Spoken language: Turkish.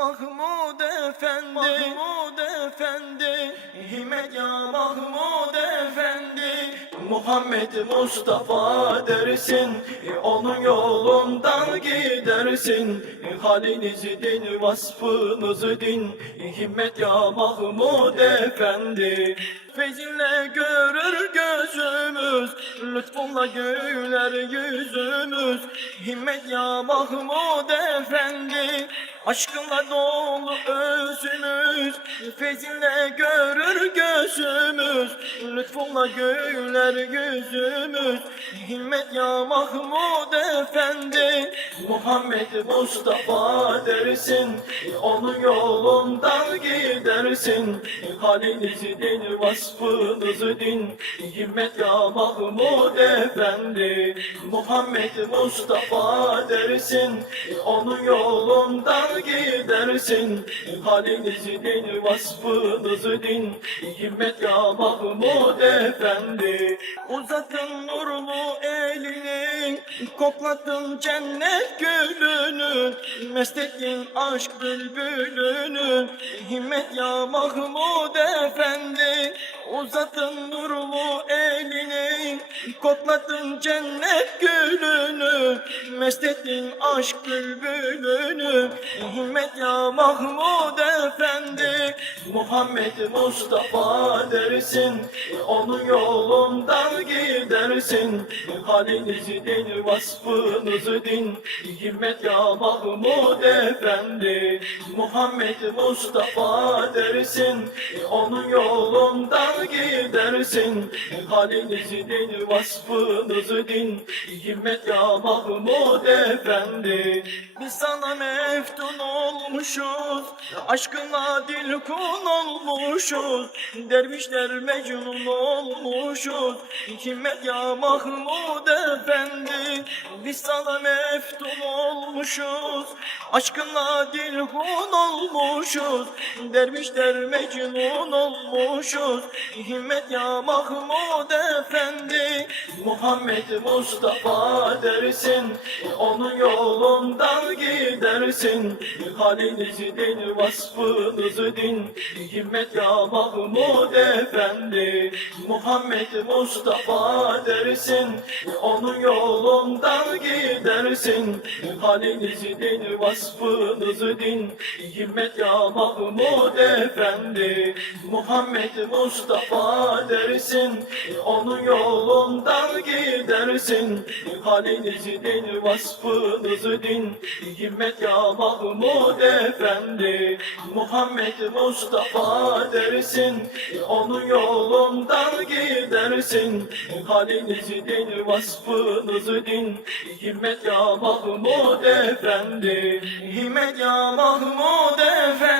Mahmud Efendi, Mahmud Efendi, himmet ya Mahmud Efendi. Muhammed Mustafa dersin, onun yolundan gidersin. Halinizi din, vasfınızı din, himmet ya Mahmud Efendi. Feyzinle görür gözümüz, lütfunla güler yüzümüz. Himmet ya Mahmud Efendi, aşkınla dolu özümüz. Feyzinle görür gözümüz, lütfunla güler yüzümüz. Himmet ya Mahmud Efendi. Muhammed Mustafa dersin, onun yolundan gidersin. Halinizi din, vasfınızı din, himmet ya Mahmud Efendi. Muhammed Mustafa dersin, onun yolundan gidersin. Halinizi din, vasfınızı din, himmet ya Mahmud Efendi. Uzatın nurlu elini, koklatın cennet gülünü, mest ettin aşk bülbülünü, himmet ya Mahmud Efendi. Uzatın nurlu elini, koklatın cennet gülünü, mest ettin aşk bülbülünü, himmet ya Mahmud Efendi. Muhammed Mustafa dersin, onun yolundan gidersin. Halinizi din, vasfınızı din, himmet ya Mahmud Efendi. Muhammed Mustafa dersin, onun yolundan gidersin. Halinizi din, vasfınızı din, himmet ya Mahmud Efendi. Biz sana meftun olmuşuz, aşkınla dil kun olmuşuz. Dervişler mecnun olmuşuz, himmet ya Mahmud Efendi. Biz sana meftun olmuşuz, aşkınla dil kun olmuşuz. Dervişler mecnun olmuşuz, himmet ya Mahmud Efendi. Muhammed Mustafa dersin, onun yolundan gidersin. Halinizi din, vasfınızı din, himmet ya Mahmud Efendi. Muhammed Mustafa dersin, onun yolundan gidersin. Halinizi din, vasfınızı din, himmet ya Mahmud Efendi. Muhammed Mustafa dersin, onun yolundan gidersin. Halinizi din, vasfınızı din, himmet ya Mahmud Efendi. Muhammed Mustafa dersin, onun yolundan gidersin. Halinizi din, vasfınızı din, himmet ya Mahmud Efendi. Himmet ya Mahmud Efendi.